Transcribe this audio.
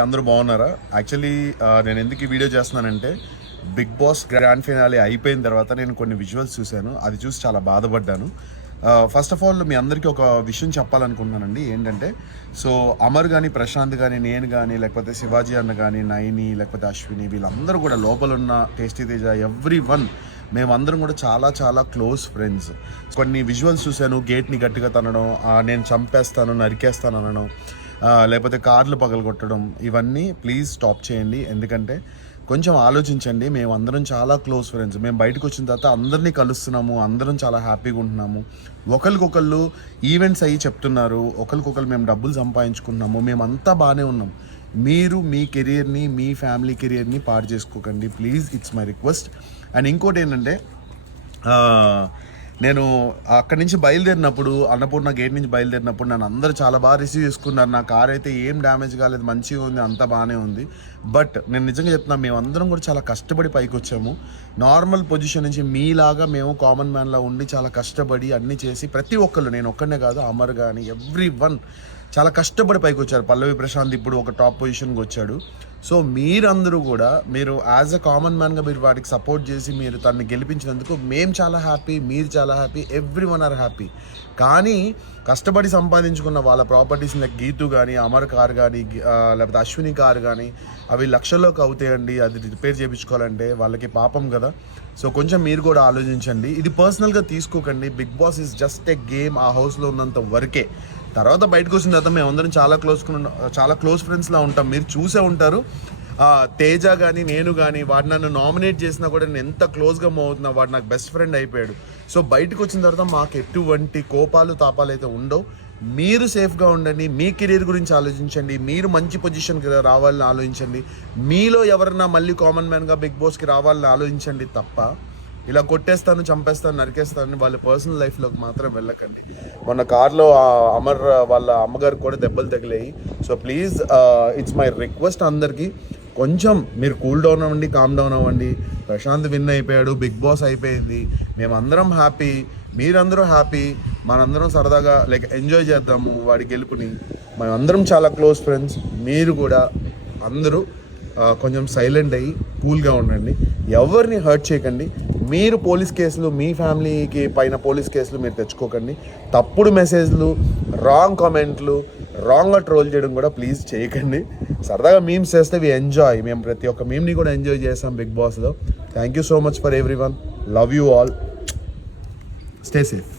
అందరూ బాగున్నారా? యాక్చువల్లీ నేను ఎందుకు ఈ వీడియో చేస్తున్నానంటే బిగ్ బాస్ గ్రాండ్ ఫినాలే అయిపోయిన తర్వాత నేను కొన్ని విజువల్స్ చూశాను. అది చూసి చాలా బాధపడ్డాను. ఫస్ట్ ఆఫ్ ఆల్ మీ అందరికీ ఒక విషయం చెప్పాలనుకుంటున్నానండి. ఏంటంటే సో అమర్ కానీ ప్రశాంత్ కానీ నేను కానీ లేకపోతే శివాజీ అన్న కానీ నైని లేకపోతే అశ్విని వీళ్ళందరూ కూడా లోపల ఉన్న టేస్టీ తేజ ఎవ్రీ వన్ మేమందరం కూడా చాలా చాలా క్లోజ్ ఫ్రెండ్స్ కొన్ని విజువల్స్ చూశాను. గేట్ని గట్టిగా తనడం నేను చంపేస్తాను నరికేస్తాను అనడం. లేకపోతే కార్లు పగలగొట్టడం ఇవన్నీ ప్లీజ్ స్టాప్ చేయండి. ఎందుకంటే కొంచెం ఆలోచించండి మేము అందరం చాలా క్లోజ్ ఫ్రెండ్స్ మేము బయటకు వచ్చిన తర్వాత అందరినీ కలుస్తున్నాము అందరం చాలా హ్యాపీగా ఉంటున్నాము. ఒకరికొకళ్ళు ఈవెంట్స్ అయ్యి చెప్తున్నారు ఒకరికొకరు మేము డబ్బులు సంపాదించుకుంటున్నాము మేమంతా బాగానే ఉన్నాం. మీరు మీ కెరియర్ని మీ ఫ్యామిలీ కెరియర్ని పాడు చేసుకోకండి please it's my request and ఇంకోటి ఏంటంటే నేను అక్కడి నుంచి బయలుదేరినప్పుడు అన్నపూర్ణ గేట్ నుంచి బయలుదేరినప్పుడు నన్ను అందరూ చాలా బాగా రిసీవ్ చేసుకున్నారు. నా కార్ అయితే ఏం డ్యామేజ్ కాలేదు మంచిగా ఉంది అంతా బాగానే ఉంది. బట్ నేను నిజంగా చెప్తున్నా మేము అందరం కూడా చాలా కష్టపడి పైకి వచ్చాము నార్మల్ పొజిషన్ నుంచి మీలాగా మేము కామన్ మ్యాన్లా ఉండి చాలా కష్టపడి అన్నీ చేసి ప్రతి ఒక్కళ్ళు నేను ఒక్కనే కాదు అమర్ కానీ ఎవ్రీ వన్ చాలా కష్టపడి పైకి వచ్చారు. పల్లవి ప్రశాంత్ ఇప్పుడు ఒక టాప్ పొజిషన్కి వచ్చాడు. సో మీరందరూ కూడా మీరు యాజ్ అ కామన్ మ్యాన్గా మీరు వాటికి సపోర్ట్ చేసి మీరు తనని గెలిపించినందుకు మేము చాలా హ్యాపీ మీరు చాలా happy every one are happy. కానీ కష్టపడి సంపాదించుకున్న వాళ్ళ ప్రాపర్టీస్ లైక్ గీతు కానీ అమర్ కార్ కానీ లేకపోతే అశ్విని కార్ కానీ అవి లక్షల్లోకి అవుతాయండి. అది రిపేర్ చేయించుకోవాలంటే వాళ్ళకి పాపం కదా. సో కొంచెం మీరు కూడా ఆలోచించండి. ఇది పర్సనల్గా తీసుకోకండి. Big boss is just a game. ఆ హౌస్లో ఉన్నంత వరకే. తర్వాత బయటకు వచ్చిన తర్వాత మేమందరం చాలా క్లోజ్ చాలా క్లోజ్ ఫ్రెండ్స్లా ఉంటాం. మీరు చూసే ఉంటారు. తేజ కానీ నేను కానీ వాడు నన్ను నామినేట్ చేసినా కూడా నేను ఎంత క్లోజ్గా మూవ్ అవుతున్నా వాడు నాకు బెస్ట్ ఫ్రెండ్ అయిపోయాడు. సో బయటకు వచ్చిన తర్వాత మాకు ఎటువంటి కోపాలు తాపాలు అయితే ఉండవు. మీరు సేఫ్గా ఉండండి. మీ కెరీర్ గురించి ఆలోచించండి. మీరు మంచి పొజిషన్కి రావాలని ఆలోచించండి. మీలో ఎవరన్నా మళ్ళీ కామన్ మ్యాన్గా బిగ్ బాస్కి రావాలని ఆలోచించండి తప్ప ఇలా కొట్టేస్తాను చంపేస్తాను నరికేస్తాను వాళ్ళ పర్సనల్ లైఫ్లోకి మాత్రం వెళ్ళకండి. మొన్న కార్లో అమర్ వాళ్ళ అమ్మగారు కూడా దెబ్బలు తగిలాయి. So please it's my request అందరికీ కొంచెం మీరు కూల్ డౌన్ అవ్వండి కామ్ డౌన్ అవ్వండి. ప్రశాంత్ విన్ అయిపోయాడు బిగ్ బాస్ అయిపోయింది. మేమందరం హ్యాపీ మీరందరూ హ్యాపీ మనందరం సరదాగా లైక్ ఎంజాయ్ చేద్దాము వాడి గెలుపుని. మేమందరం చాలా క్లోజ్ ఫ్రెండ్స్ మీరు కూడా అందరూ uh, కొంచెం సైలెంట్ అయ్యి కూల్గా ఉండండి. ఎవరిని హర్ట్ చేయకండి మీరు పోలీస్ కేసులు మీ ఫ్యామిలీకి పైన పోలీస్ కేసులు మీరు తెచ్చుకోకండి. తప్పుడు మెసేజ్లు రాంగ్ కామెంట్లు రాంగ్గా ట్రోల్ చేయడం కూడా ప్లీజ్ చేయకండి. సరదాగా మీమ్స్ చేస్తే వి ఎంజాయ్ మేము ప్రతి ఒక్క మీమ్ని కూడా ఎంజాయ్ చేస్తాం బిగ్ బాస్లో. Thank you so much for every one love you all stay safe